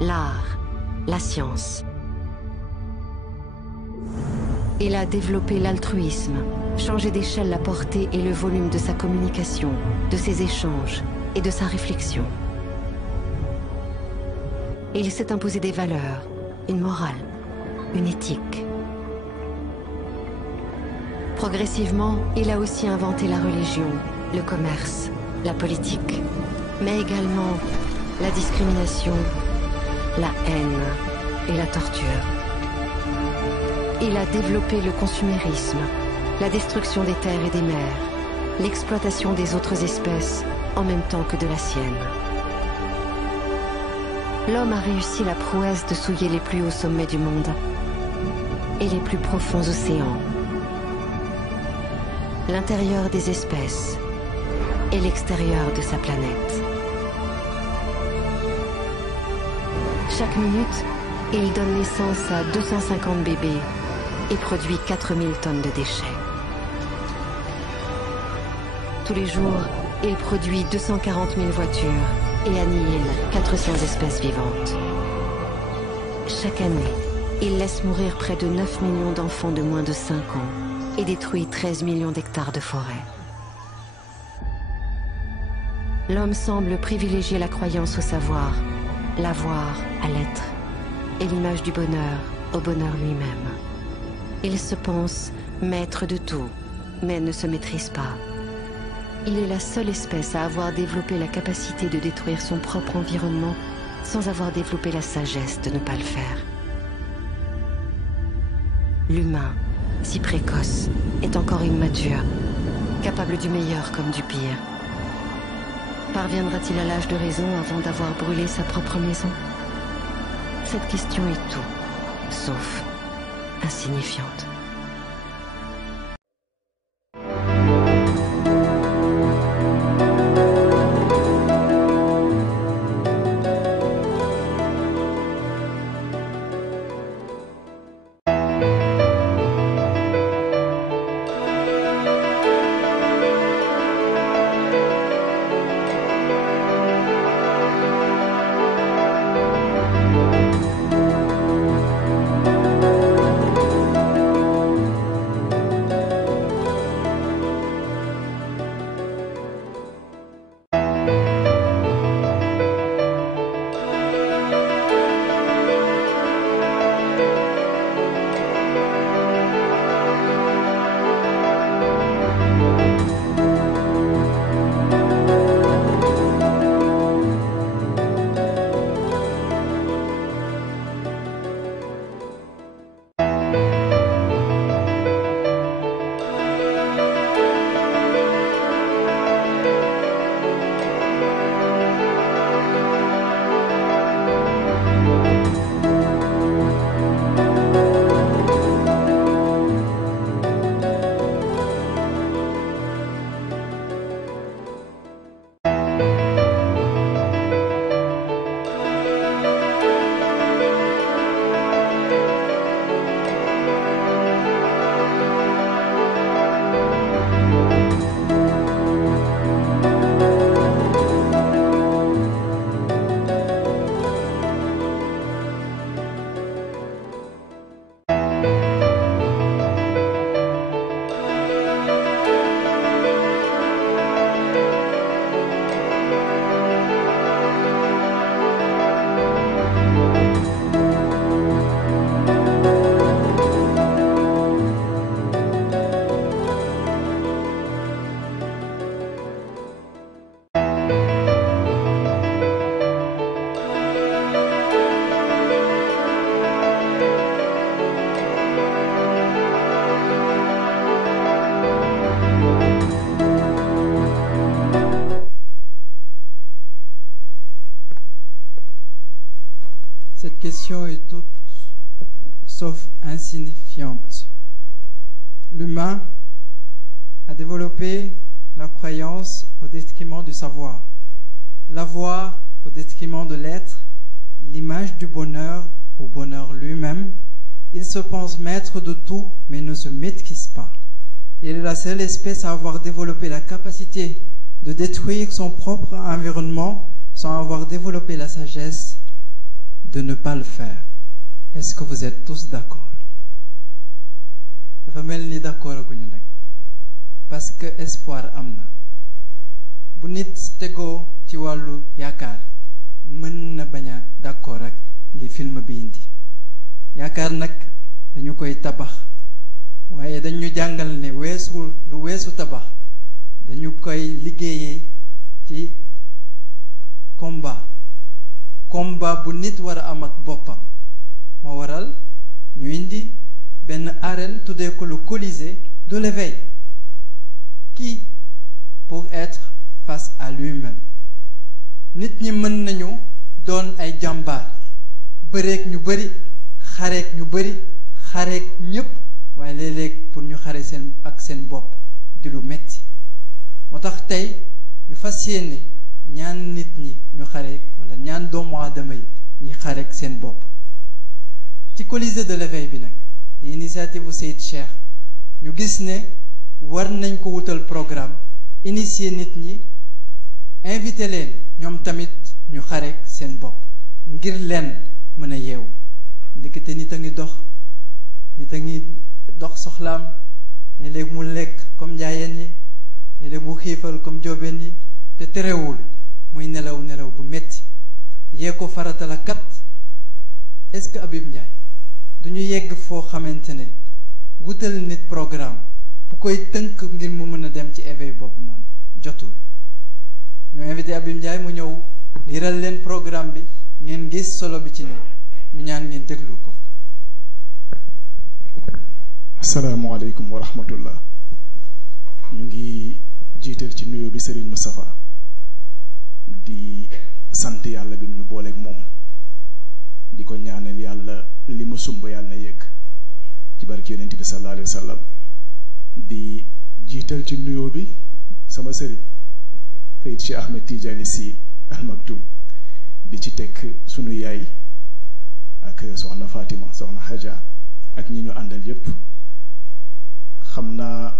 l'art, la science. Il a développé l'altruisme, changé d'échelle la portée et le volume de sa communication, de ses échanges et de sa réflexion. Il s'est imposé des valeurs, une morale, une éthique. Progressivement, il a aussi inventé la religion, le commerce, la politique, mais également la discrimination, la haine et la torture. Il a développé le consumérisme, la destruction des terres et des mers, l'exploitation des autres espèces en même temps que de la sienne. L'homme a réussi la prouesse de souiller les plus hauts sommets du monde et les plus profonds océans, l'intérieur des espèces et l'extérieur de sa planète. Chaque minute, il donne naissance à 250 bébés et produit 4000 tonnes de déchets. Tous les jours, il produit 240 000 voitures et annihile 400 espèces vivantes. Chaque année, il laisse mourir près de 9 millions d'enfants de moins de 5 ans et détruit 13 millions d'hectares de forêt. L'homme semble privilégier la croyance au savoir, l'avoir à l'être, et l'image du bonheur au bonheur lui-même. Il se pense maître de tout, mais ne se maîtrise pas. Il est la seule espèce à avoir développé la capacité de détruire son propre environnement sans avoir développé la sagesse de ne pas le faire. L'humain, si précoce, est encore immature, capable du meilleur comme du pire. Parviendra-t-il à l'âge de raison avant d'avoir brûlé sa propre maison? Cette question est tout, sauf insignifiante. Cette question est toute sauf insignifiante. L'humain a développé la croyance au détriment du savoir, l'avoir au détriment de l'être, l'image du bonheur au bonheur lui-même. Il se pense maître de tout, mais ne se maîtrise pas. Il est la seule espèce à avoir développé la capacité de détruire son propre environnement sans avoir développé la sagesse de ne pas le faire. Est-ce que vous êtes tous d'accord? dafa mel ni d'accord aguñu nag parce que espoir am na bu nit tegoo ci wàllu yaakaar mën na bañ a d'accord ak li film bi indi yaakaar nag dañu koy tabax waaye dañu jàngal ne lu weesu tabax dañu koy liggéeyee ci combat bu nit war a am ak boppam moo waral ñu indi benn arène tuddee ko le Colisée de l'éveil qui pour être face à lui-même nit ñi mën nañu doon ay jàmbaar bëreek ñu bëri xareek ñu bëri xareek ñépp waaye léeg-léeg pour ñu xare seen bopp di lu metti moo tax tey ñu fas yéene ñaan nit ñi ñu xareek wala ñaan doomu aadama yi ñi xareek seen bopp ci Colisée de l'éveil bi nag di initiative bu Seydi Cheikh ñu gis ne war nañ ko wutal programme initier nit ñi invité leen ñoom tamit ñu xareek seen bopp ngir leen mën a yeewu ndekete nit a ngi dox soxlaam léeg-léeg mu lekk comme njaayeen yi léeg-léeg mu xiifal comme jóobeen yi te terewul muy nelaw bu metti yee ko farata la kat est-ce que Habib Ndiaye duñu yegg foo xamante ne wutal nit programme bu koy tënk ngir mu mën a dem ci éveil boobu noonu jotul ñu invité Habib Ndiaye mu ñëw liral leen programme bi ngeen gis solo bi ci ne ñu ñaan ngeen déglu ko. asalaamaaleykum wa rahmatullah ñu ngi jiital ci nuyoo bi Serigne Moustapha di sant yàlla bi mu ñu booleeg moom di ko ñaanal yàlla li mu sumb yàlla na yegg ci barki yonent bi sallallahu alayhi wa sallam di jiital ci nuyoo bi sama sëriñ Seydi Cheikh Ahmed Tidiane Sy Al Maktoum di ci teg sunu yaay ak soxna Fatima soxna Hadja ak ñi ñu àndal yépp xam naa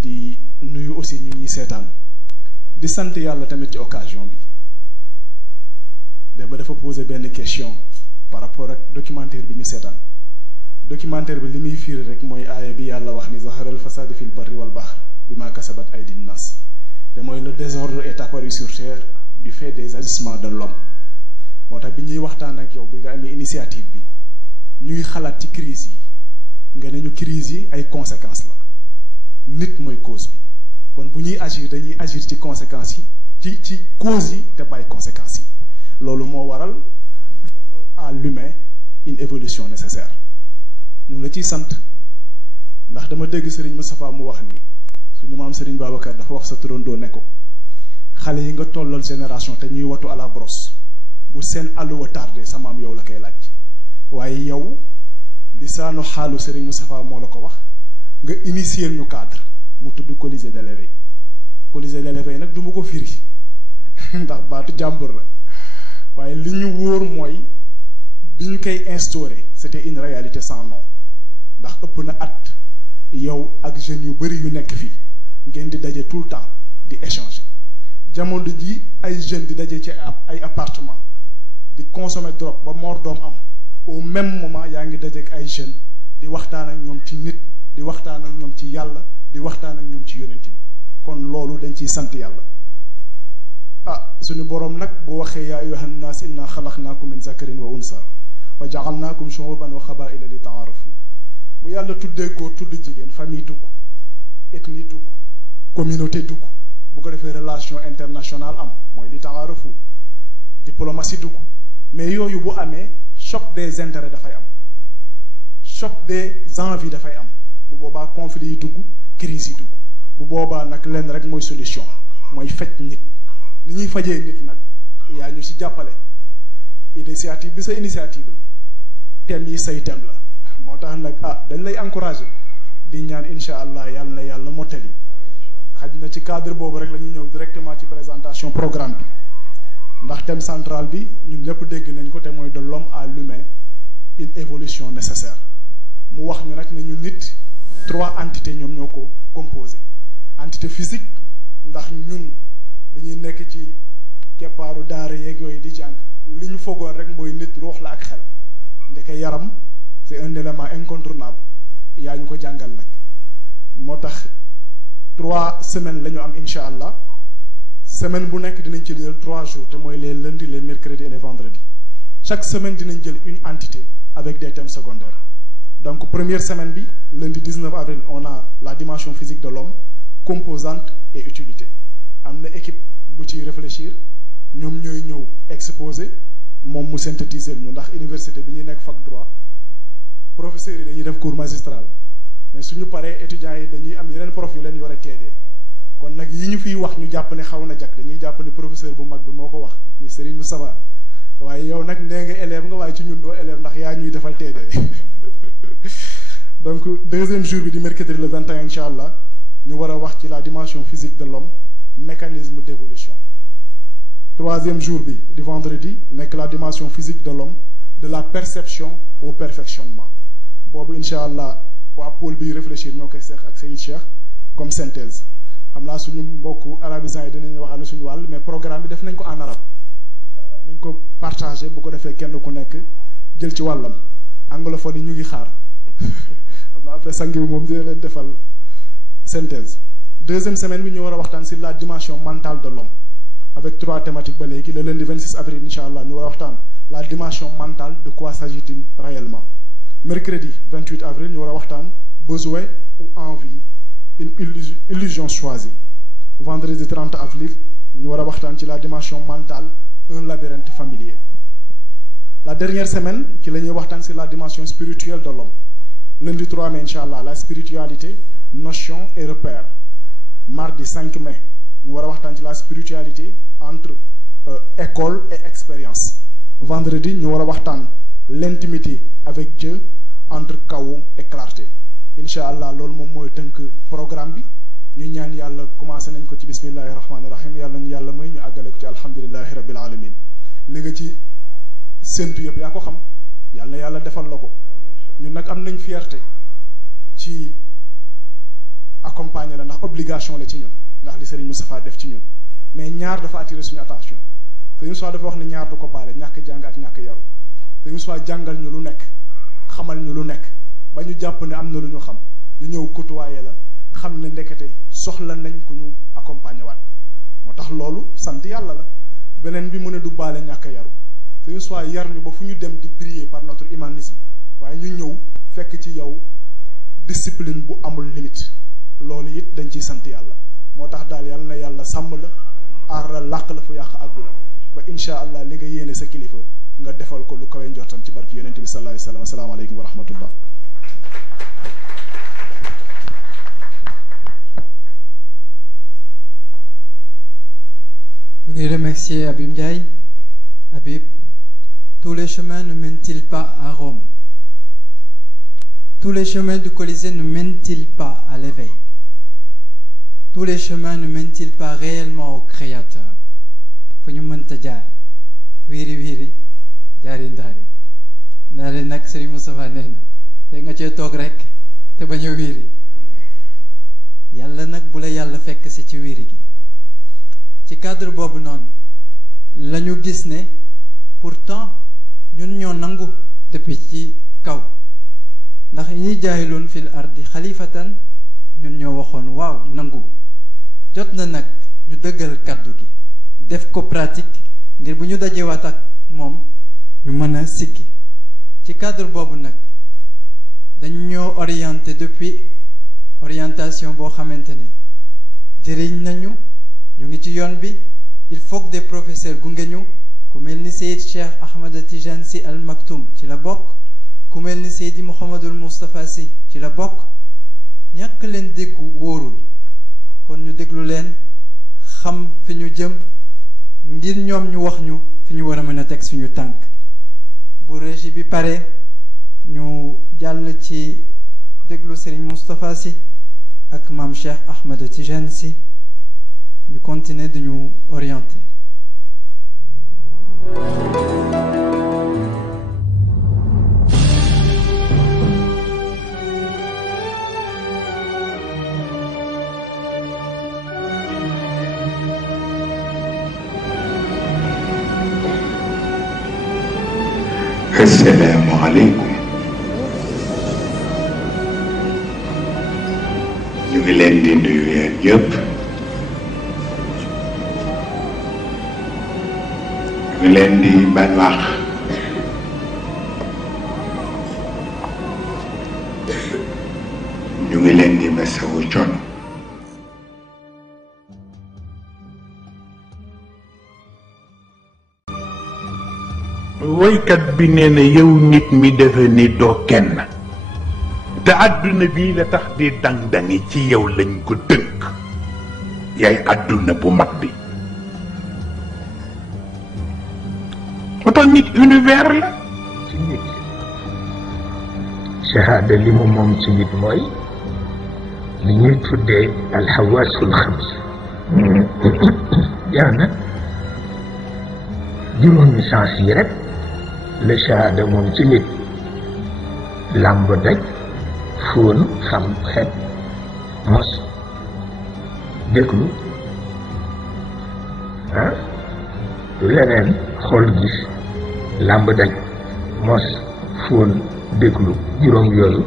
di nuyu aussi ñu ñuy seetaan di sant yàlla tamit ci occasion bi dafa poser benn question par rapport ak documentaire bi ñu seetaan documentaire bi li muy fiiri rek mooy aaya bi yàlla wax ni zaharal fasadi fil barri wal bahr bima kasabat aydin nas te mooy le désordre est apparu sur terre du fait des agissements de l'homme moo tax bi ñuy waxtaan ak yow bi nga amee initiative bi ñuy xalaat ci crise yi nga ne ñu crise yi ay conséquences la nit mooy cause bi kon bu ñuy agir dañuy agir ci conséquences yi ci cause yi te bàyyi conséquences yi loolu moo waral à l'humain une évolution nécessaire ñu ngi la ciy sant ndax dama dégg Serigne Moustapha mu wax ni suñu maam Serigne Babacar dafa wax sa turandoo ne ko xale yi nga tollal génération te ñuy watu à la brosse bu seen alluwa tardé sa maam yow la koy laaj waaye yow lisaanu xaalu Serigne Moustapha moo la ko wax nga initier ñu cadre mu tudd Colisée de l'éveil Colisée de l'éveil nag du ma ko firi ndax baatu jàmbur la waaye li ñu wóor mooy bi ñu koy instauré c'était une réalité sans nom ndax ëpp na at yow ak jeunes yu bari yu nekk fii ngeen di daje tout le temps di échanger jamono ji ay jeunes di daje ci ay appartement di consommer drogue ba mort doom am au même moment yaa ngi daje ak ay jeunes di waxtaan ak ñoom ci nit di waxtaan ak ñoom ci yàlla di waxtaan ak ñoom ci yonent bi kon loolu dañ ciy sant yàlla suñu boroom nag bu waxee yaa ayyuhan naas inna xalaqnaakum min zakarin wa unsa wa ja'alnaakum shu'uban wa qabaa'ila li ta'aarafu bu yàlla tuddee góor tudd jigéen famille dugg ethnie dugg communauté dugg bu ko defee relation internationale am mooy li ta'aarafu diplomatie dugg mais yooyu bu amee choc des intérêts dafay am choc des envies dafay am bu boobaa conflit yi dugg crise yi dugg bu boobaa nag lenn rek mooy solution mooy faj nit ni ñuy fajee nit nag yaa ñu ci jàppale initiative bi sa initiative la thème yi say thème la moo tax nag dañ lay encourager di ñaan incha allah yàlla na yàlla mottali xaj na ci cadre boobu rek la ñuy ñëw directement ci présentation programme bi ndax thème central bi ñun ñëpp dégg nañ ko te mooy de l'homme à l'humain une évolution nécessaire mu wax ñu nag ne ñu nit 3 entités ñoom ñoo ko composé entité physique ndax ñun dañuy nekk ci keppaaru daara yeeg yooyu di jàng li ñu foogoon rek mooy nit ruux la ak xel ndeke yaram c'est un élément incontournable yaa ñu ko jàngal nag moo tax 3 semaines la ñu am incha allah semaine bu nekk dinañ ci jël 3 jours te mooy les lundis les mercredis et les vendredis chaque semaine dinañ jël une entité avec des thèmes secondaires donc première semaine bi lundi 19 avril on a la dimension physique de l'homme composante et utilité am na équipe bu ciy réfléchir ñoom ñooy ñëw exposer moom mu synthétiser ñu ndax université bi ñuy nekk fac droit professeurs yi dañuy def cours magistral mais suñu paree étudiants yi dañuy am yeneen prof yu leen yore teedee kon nag yi ñu fiy wax ñu jàpp ne xaw na jak dañuy jàpp ne professeur bu mag bi moo ko wax muy Serigne Moustapha waaye yow nag nee nga élève nga waaye ci ñun doo élève ndax yaa ñuy defal teedee donc deuxième jour bi di mercredi le 21 incha allah ñu war a wax ci la dimension physique de l'homme mécanisme d'évolution troisième jour bi di vendredi nekk la dimension physique de l'homme de la perception au perfectionnement boobu incha allah waa pôle bi réfléchir ñoo koy seex ak Seyid Cheikh comme synthèse xam naa suñu mbokku arabisants yi dinañu waxal suñu wàll mais programme bi def nañ ko en arabe incha allah nañ ko partagé bu ko defee kenn ku nekk jël ci wàllam anglophone yi ñu ngi xaar xam naa après sang bi moom dina leen defal synthèse deuxième semaine bi ñu war a waxtaan sur la dimension mentale de l'homme avec 3 thématiques ba léegi le lundi 26 avril incha allah ñu war a waxtaan la dimension mentale de quoi s'agit-il réellement mercredi 28 avril ñu war a waxtaan besoin ou envie une illusion choisie vendredi 30 avril ñu war a waxtaan ci la dimension mentale un labyrinthe familier la dernière semaine ci la ñuy waxtaan sur la dimension spirituelle de l'homme lundi 3 mai incha allah la spiritualité notion et repère mardi 5 mai ñu war a waxtaan ci la spiritualité entre école et expérience vendredi ñu war a waxtaan l'intimité avec Dieu entre chaos et clarté incha allah loolu moom mooy tënk programme bi ñu ñaan yàlla commencé nañ ko ci bismillahi rahmaani rahim yàlla ñu yàlla may ñu àggale ko ci alhamdulillahi rabbil alamin li nga ci séntu yëpp yaa ko xam yàlla na yàlla defal la ko ñun nag am nañ fierté ci accompagner la ndax obligation la ci ñun ndax li Serigne Moustapha def ci ñun mais ñaar dafa attirer suñu attention Serigne Moustapha dafa wax ne ñaar du ko baale ñàkk jàng ak ñàkk yaru Serigne Moustapha jàngal ñu lu nekk xamal ñu lu nekk ba ñu jàpp ne am na lu ñu xam ñu ñëw côtoyer la xam ne ndekete soxla nañ ku ñu accompagner waat moo tax loolu sant yàlla la beneen bi mu ne du baale ñàkk yaru Serigne Moustapha yar ñu ba fu ñu dem di briller par notre humanisme waaye ñu ñëw fekk ci yow discipline bu amul limite loolu it dañ ciy sant yàlla moo tax daal yàlla na yàlla sàmm la aar la làq la fu yàq àggul ba incha allah li nga yéene sa kilifa nga defal ko lu kawe njortam ci barki yonente bi sallallahu alayhi wa sallam asalaamaaleykum wa rahmatullah. Nous voulons remercier Habib Ndiaye. Habib, tous les chemins ne mènent-ils pas à Rome? Tous les chemins du Colisée ne mènent-ils pas à l'éveil? Tous les chemins ne mènent-ils pas réellement au Créateur? fu ñu mënta jaar wiiri wiiri jaari ndaari nag Serigne Moustapha nee na te nga cee toog rek te bañ a wiiri yàlla nag bu la yàlla fekk si ci wiiri gi ci cadre boobu noonu la ñu gis ne pourtant ñun ñoo nangu depuis ci kaw ndax ñi jaahiloon fil ardi xalifatan ñun ñoo waxoon waaw nangu jot na nag ñu dëggal kàddu gi def ko pratique ngir bu ñu dajewaat ak moom ñu mën a siggi ci cadre boobu nag dañ ñoo orienté depuis orientation boo xamante ne jëriñ nañu ñu ngi ci yoon bi il faut que des professeurs gunge ñu ku mel ni Seyid Cheikh Ahmad Tidiane Sy Al Maktoum ci la bokk ku mel ni Seydi Mouhamadul Moustapha Sy ci la bokk ñàkk leen déggu wóorul kon ñu déglu leen xam fi ñu jëm ngir ñoom ñu wax ñu fi ñu war a mën a teg suñu tànk bu régie bi pare ñu jàll ci déglu Serigne Moustapha Sy ak maam Cheikh Ahmad Tidiane Sy ñu continuer de ñu orienter. السلام عليكم. ñu ngi leen di nuyu yéen yëpp. ñu ngi leen di baal wax. ñu ngi leen di masawu coono. woykat bi nee na yow nit mi defe ni doo kenn te àdduna bii la tax di dang-dangi ci yow lañ ko tënk yaay àdduna bu mag bi moo tax nit univers la ci nit shahada li mu moom ci nit mooy li ñuy tuddee alxawaasul xams yaa na juróomi sens yi rek la shahada moom ci nit làmb daj fóon xam xet mos déglu ah lu leneen xool gis làmb daj mos fóon déglu juróom yooyu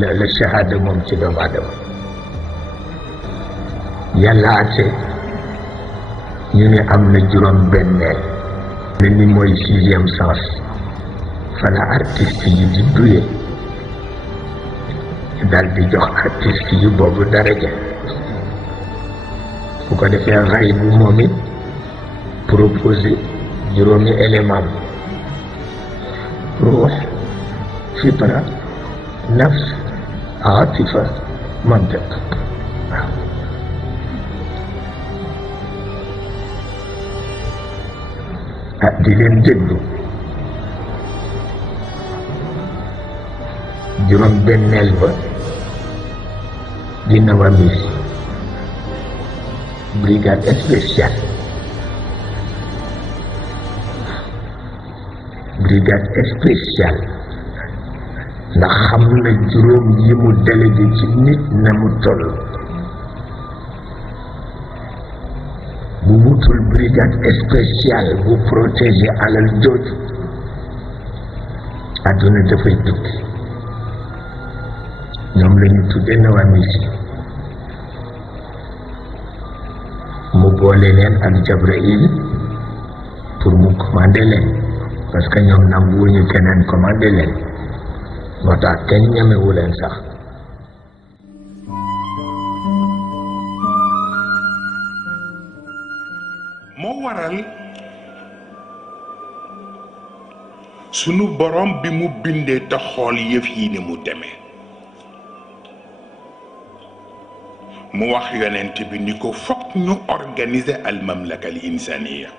la shahada moom ci doomu aadama yàlla ate ñu ne am na juróom benneel ne ni mooy sixième sens fala artiste yi di duye dal di jox artiste yi boobu daraja bu ko defee ray bu moom it proposé juróomi élément ruux fitra nafs atifa mantiq waaw di leen déglu juróom benneel ba di Nawamis brigade spéciale ndax xam na juróom yi mu délégué ci nit na mu toll bu wutul brigade spéciale bu protéger alal jooju àdduna dafay tukki ñoom la ñu tudde Nawamis mu boole leen ak Jabraïl pour mu commander leen parce que ñoom nanguwuñu keneen commander leen moo tax kenn ñemewu leen sax moo waral sunu borom bi mu bindee te xool yëf yi ni mu demee mu wax yonent bi ni ko fokk ñu organiser al mamlaka al insaniya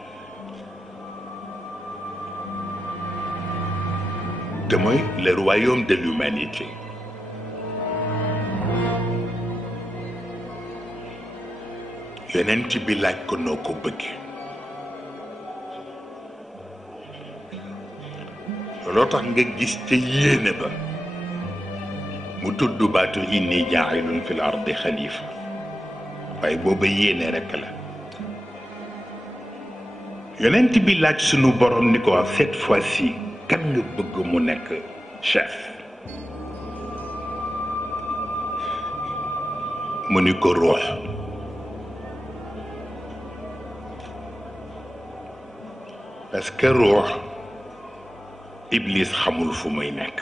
te mooy le royaume de l'humanité yonent bi laaj ko noo ko bëggee looloo tax nga gis ca yéene ba mu tudd baatu inni jaa'ilun fil ardi xalifa waaye booba yéene rekk la yonent bi laaj sunu borom ni ko wax cette fois-ci kan nga bëgg mu nekk chef mu ni ko ruux parce que ruux Iblis xamul fu muy nekk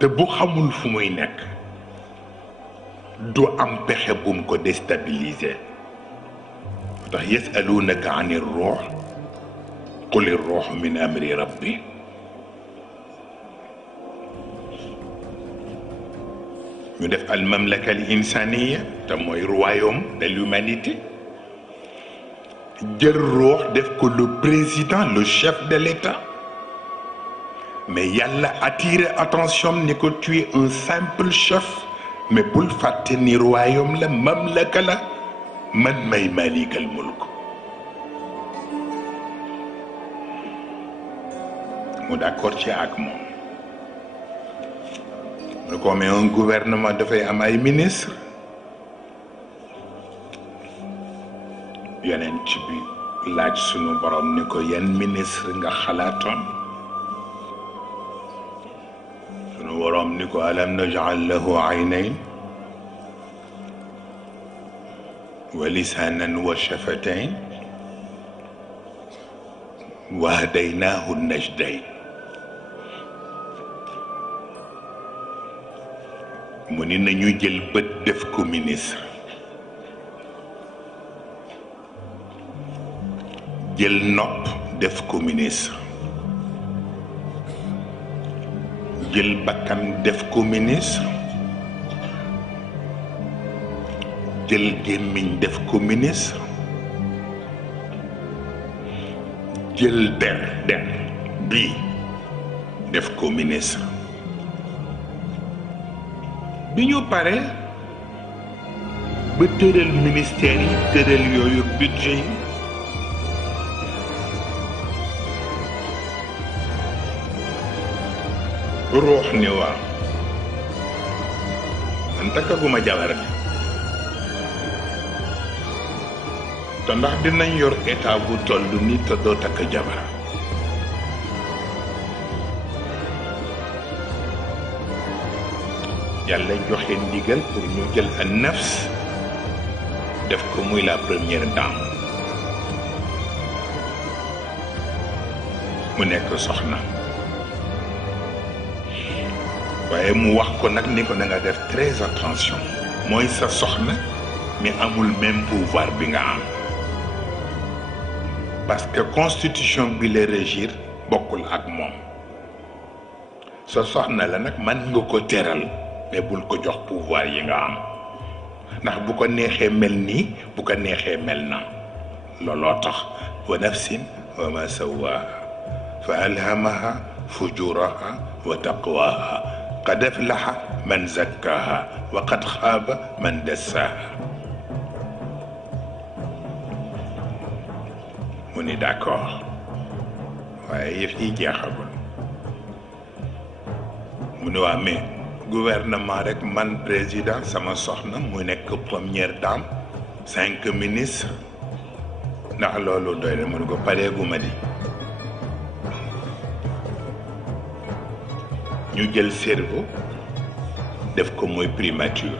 te bu xamul fu muy nekk du am pexe bum ko déstabiliser ndax yasalunaka an ir-ruux qul ir-ruux min amri rabbi ñu def al mamlaka al insaniya te mooy royaume de l'humanité jël ruux def ko le président le chef de l'État mais yàlla attiré attention ni ko tu es un simple chef mais bul fàtte ni royaume la mamlaka la man may malikal mulk mu d'accord ci ak moom mu ko mais un gouvernement dafay am ay ministre yonent bi laaj sunu borom ni ko yan ministre nga xalaatoon sunu borom ni ko alam naj'al lahu aynayn wa lisanan wa shafatayn wa hadaynaahu najdayn mu ni nañu jël bët def ko ministre jël nopp def ko ministre jël bakkan def ko ministre jël gémmiñ def ko ministre jël der bii def ko ministre bi ñu pare ba tëral ministère yi tëral yooyu budget yi ruux ni waaw man takkaguma jabar bi te ndax dinañ yor état bu toll ni te doo takk jabar yàlla joxe ndigal pour ñu jël an nafs def ko muy la première dame mu nekk soxna waaye mu wax ko nag ni ko na nga def très attention mooy sa soxna mais amul même pouvoir bi nga am parce que constitution bi la régir bokkul ak moom sa soxna la nag man nga ko teral mais bul ko jox pouvoir yi nga am ndax bu ko neexee mel nii bu ko neexee mel na looloo tax wa nafsin wa ma sawaaha fa alhamaha fujuraha wa taqwaha qad aflaha man zakkaha wa qad xaaba man dassaha mu ni d'accord waaye yëf yi jeexagul mu ni waa mais gouvernement rek man président sama soxna mu nekk première dame 5 ministres ndax loolu doy na mu ni ko pareeguma di ñu jël cerveau def ko muy primature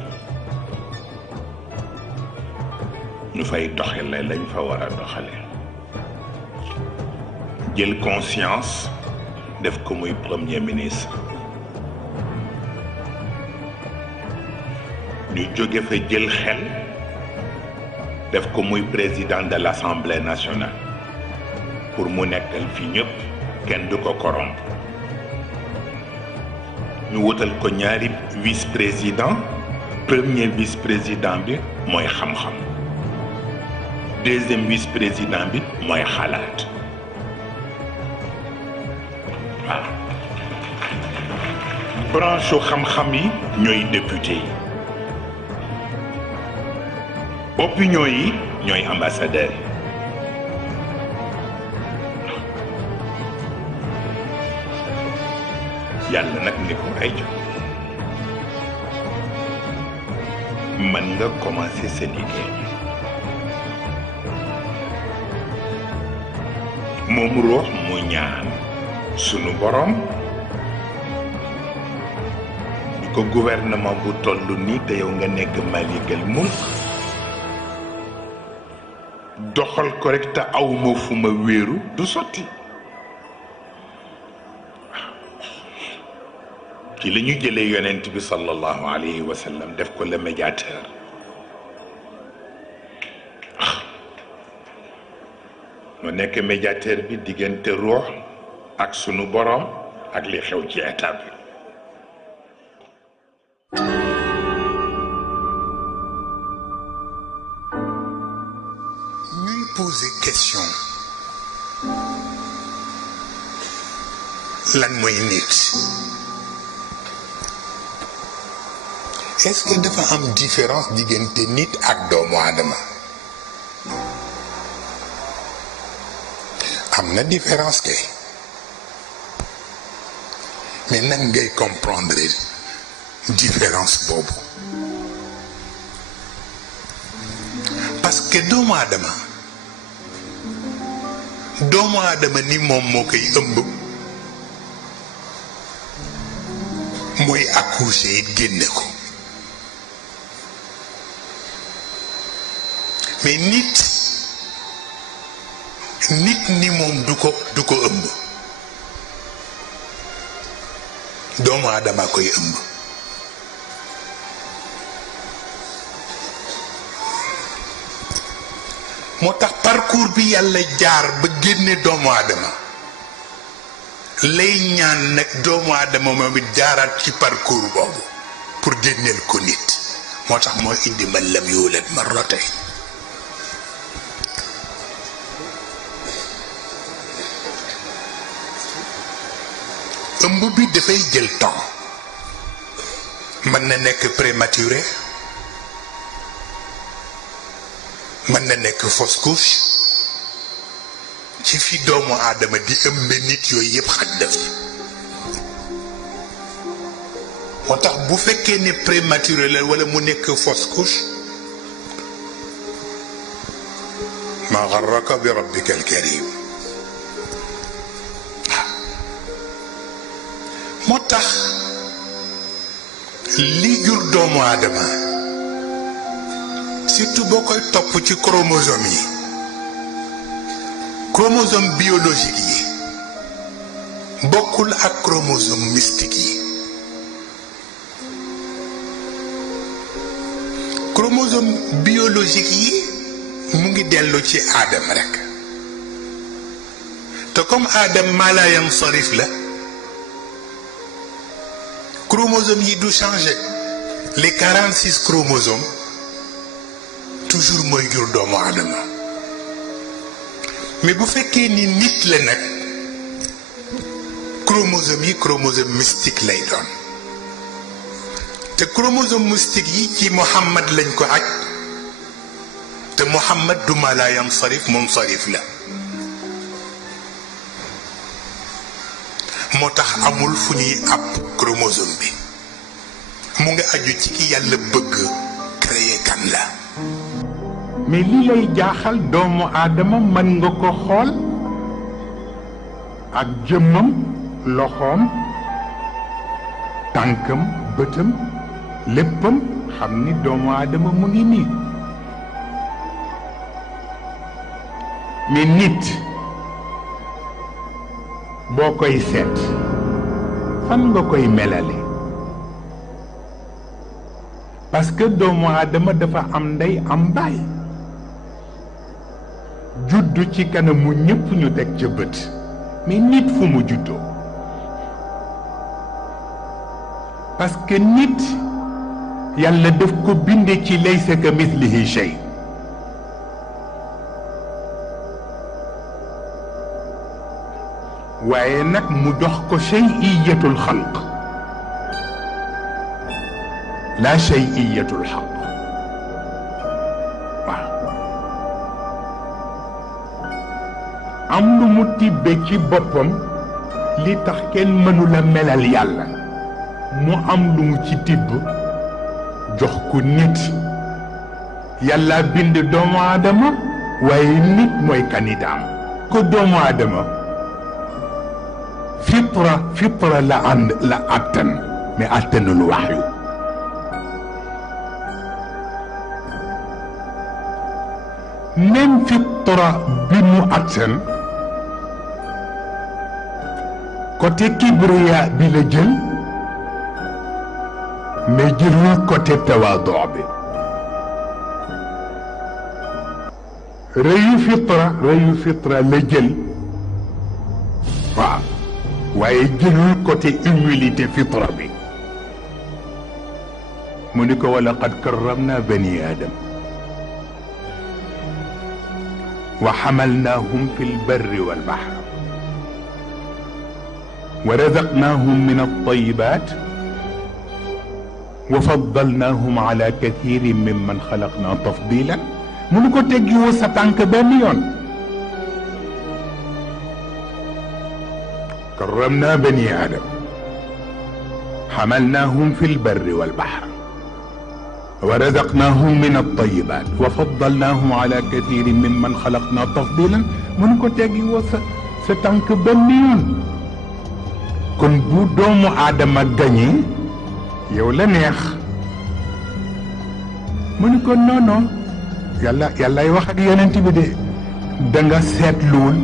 ñu fay doxale lañ fa war a doxale jël conscience def ko muy premier ministre ñu jóge fa jël xel def ko muy président de l'Assemblée nationale pour mu nekkal fi ñëpp kenn du ko corrompre ñu wutal ko ñaari vice-président premier vice-président bi mooy xam-xam deuxième vice-président bi mooy xalaat waaw branche u xam-xam yi ñooy député yi opinion yi ñooy ambassadeur yi yàlla nag ni ko ay jox mën nga commencer sa liggéey moom ruux mu ñaan sunu borom ñu ko gouvernement bu toll nii te yow nga nekk malikal mulk doxal ko rek te aw ma fu ma wéeru du sotti ci la ñu jëlee yonent bi sallallahu alayhi wa sallam def ko le médiateur mu nekk médiateur bi diggante ruux ak sunu borom ak li xew ci état bi ñuy poser question lan mooy nit est-ce que dafa am différence diggante nit ak doomu aadama am na différence kay mais nan ngay comprendre différence boobu parce que doomu aadama doomu aadama ni moom moo koy ëmb mooy accoucher it génne ko mais nit ni moom du ko ëmb doomu aadama koy ëmb moo tax parcours bi yàlla jaar ba génne doomu aadama lay ñaan nag doomu aadama moom it jaaraat ci parcours boobu pour génneel ko nit moo tax moo indi man lam yuulat marratayn ëmb bi dafay jël temps mën na nekk prématuré mën na nekk fausse couche ci fi doomu aadama di ëmbe nit yooyu yëpp xaj def moo tax bu fekkee ne prématuré la wala mu nekk fausse couche ma gharraka bi rabbika al-karim moo tax li jur doomu aadama surtout boo koy topp ci chromosome yi chromosome biologique yi bokkul ak chromosome mystique yi chromosome biologique yi mu ngi dellu ci aadam rek te comme aadam maa laa yansarif la chromosomes yi du changer les 46 chromosomes toujours mooy jur doomu aadama mais bu fekkee ni nit la nag chromosomes yi chromosome mystique lay doon te chromosome mystique yi ci Muhammad lañ ko aj te Muhammad du ma laa yansarif munsarif la moo tax amul fu ñuy ab chromosome bi mu nga aju ci ki yàlla bëgg créer kan la mais li lay jaaxal doomu aadama mën nga ko xool ak jëmmam loxoom tànkam bëtam léppam xam ni doomu aadama mu ngi nii mais nit boo koy seet fan nga koy melale parce que doomu aadama dafa am ndey am baay juddu ci kanamu ñépp ñu teg ca bët mais nit fu mu juddoo parce que nit yàlla daf ko binde ci laysa ka mislihi shay waaye nag mu jox ko shay'iyatul xalq la shay'iyatul xaq waaw am lu mu tibbe ci boppam li tax kenn mënula melal yàlla mu am lu mu ci tibb jox ko nit yàlla bind doomu aadama waaye nit mooy kandidaam ko doomu aadama fitra la ànd la àttan mais àttanul waxyu même fitra bi mu àttan côté kibriya bi la jël mais jëlul côté tawaadu bi rëyu fitra la jël waaw waaye jëlul côté humilité fitra bi mu ni ko wala qad karramna bani adam wa hamalnahum fi lbarri walbahr wa razaqnahum min altayibat wa faddalnahum ala kathirin mimman xalaqna tafdilan mu ni ko teggiwoo sa tànk benn yoon كرمنا بني آدم حملناهم في البر والبحر ورزقناهم من الطيبات وفضلناهم على كثير ممن خلقنا تفضيلا mu ni ko teggi woo sa tànk benn yoon kon bu doomu aadama gañee yow la neex mu ni ko non yàllaay wax ak yonent bi de da nga seetluwul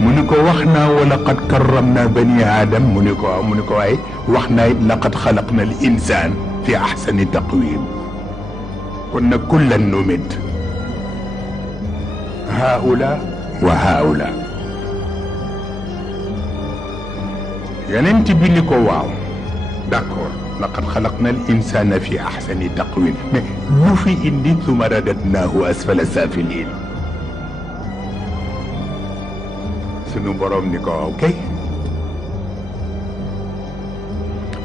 mu ni ko wax naa wa laqad karramna bani aadam mu ni ko waaye wax naa it laqad xalaqna al insaan fi ahsani taqwim kon nag kullan numid haula wa haula yonent bi ni ko waaw d'accord laqad xalaqna al insana fi ahsani taqwim mais lu fi indi summa radadnahu asfala safilin sunu borom ni ko waaw kay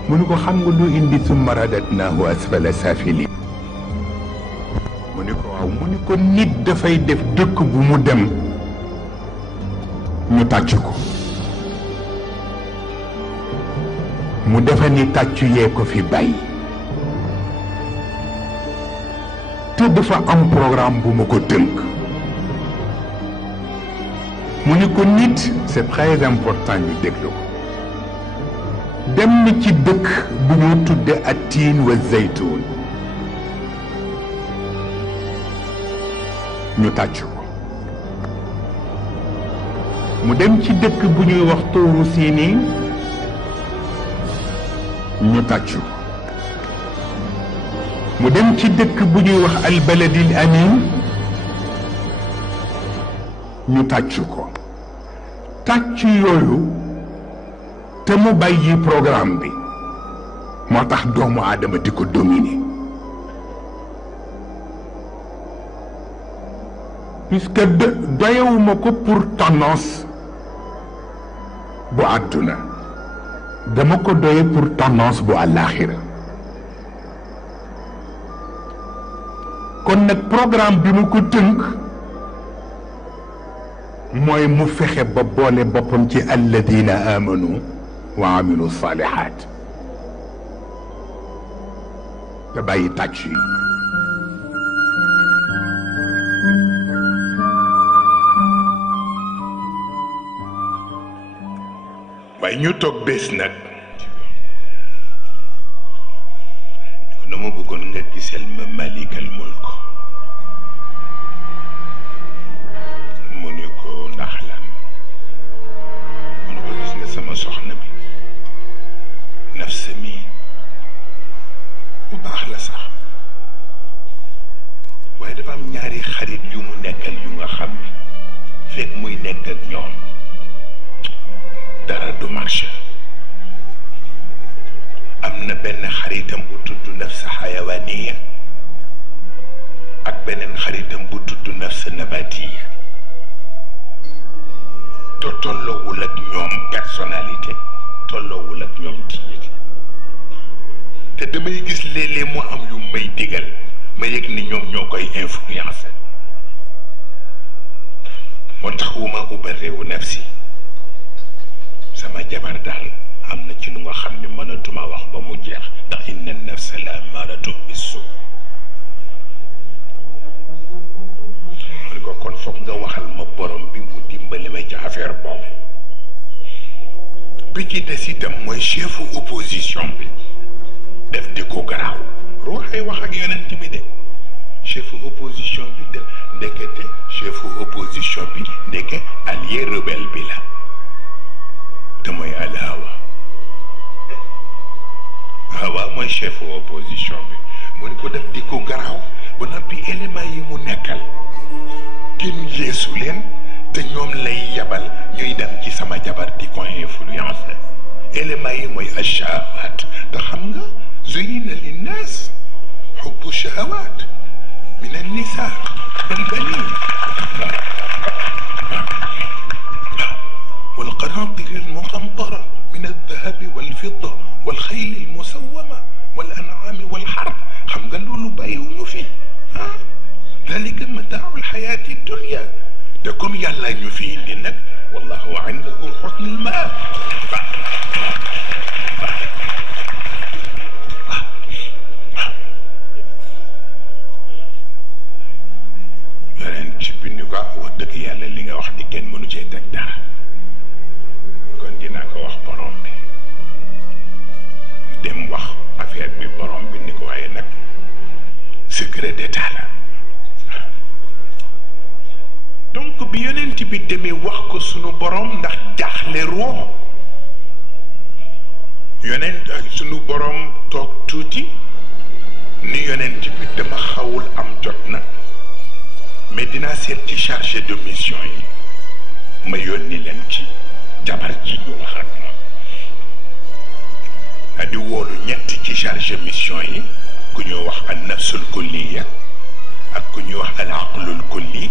mu ni ko xam nga lu indi summa radadnahu asfala safilin mu ni ko waaw mu ni ko nit dafay def dëkk bu mu dem ñu tàcc ko mu defe ni tàccu yee ko fi bàyyi te dafa am programme bu ma ko tënk mu ni ko nit c'est très important ñu déglu ko dem na ci dëkk bu ñu tudde attiin wa zaytuun ñu tàcc ko mu dem ci dëkk bu ñuy wax tuuru siiniin ñu tàccu mu dem ci dëkk bu ñuy wax albaladil amin ñu tàccu ko tàccu yooyu te mu bàyyi programme bi moo tax doomu aadama di ko dominer puisque doyewuma ko pour tendance bu àdduna dama ko doye pour tendance bu àllaaxira kon nag programme bi mu ko tënk mooy mu fexe ba boole boppam ci alladina amanu wa amilu salihat te bàyyi tàcc yi waaye ñu toog bés nag dama bëggoon nga gisal ma malikal mulk mu ni ko ndax lan mu ni ko gis nga sama soxna bi nafsa mi bu baax la sax waaye dafa am ñaari xarit yu mu nekkal yu nga xam ni fekk muy nekk ak ñoom dara du marché am na benn xaritam bu tudd nafsa xayawaniya ak beneen xaritam bu tudd nafsa nabatiya te tolloowul ak ñoom personnalité tolloowul ak ñoom dignité te damay gis léeg-léeg mu am yu may digal ma yëg ni ñoom ñoo koy influencé moo tax wu ma ubarri'u nafsi sama jabar daal am na ci lu nga xam ne mënatuma wax ba mu jeex ndax inna nafsa la ammaaratu bisu ko kon foog nga waxal ma borom bi mu dimbali ma ci affaire boobu bi ci des itam mooy chefu opposition bi def di ko garaaw ruuxay wax ak yonent bi de chefu opposition bi def ndekete chefu opposition bi ndeke allié rebelle bi la te mooy alhawa hawa mooy chefu opposition bi mu ni ko def di ko garaaw ba noppi élément yi mu nekkal kenn yeesu leen te ñoom lay yabal ñuy dem ci sama jabar di ko influence élément yi mooy achahawaat te xam nga zuyina linnaas xubbu shahawaat min annisa walbanin والقناطر المقنطرة من الذهب والفضة والخيل المسومة والأنعام والحرث xam nga loolu bàyyiwuñu fi ذلك متاع الحياة الدنيا te comme yàlla ñu fi indi nag wallahu indahu husnul maab yeneen ci bindu ko wax dëgg yàlla li nga wax di kenn dara kon dinaa ko wax borom bi dem wax affaire bi borom bi ni ko waaye nag secret d'état la donc bi yonent bi demee wax ko sunu borom ndax jaaxle roo yonent ak sunu borom toog tuuti ni yonent bi dama xawul am jot nag mais dinaa seet ci chargé de mission yi ma yónni leen ci jabar ji ñu wax ak moom a di woolu ñett ci chargé mission yi ku ñuy wax an nafsul kulliya ak ku ñuy wax al aqlul kulli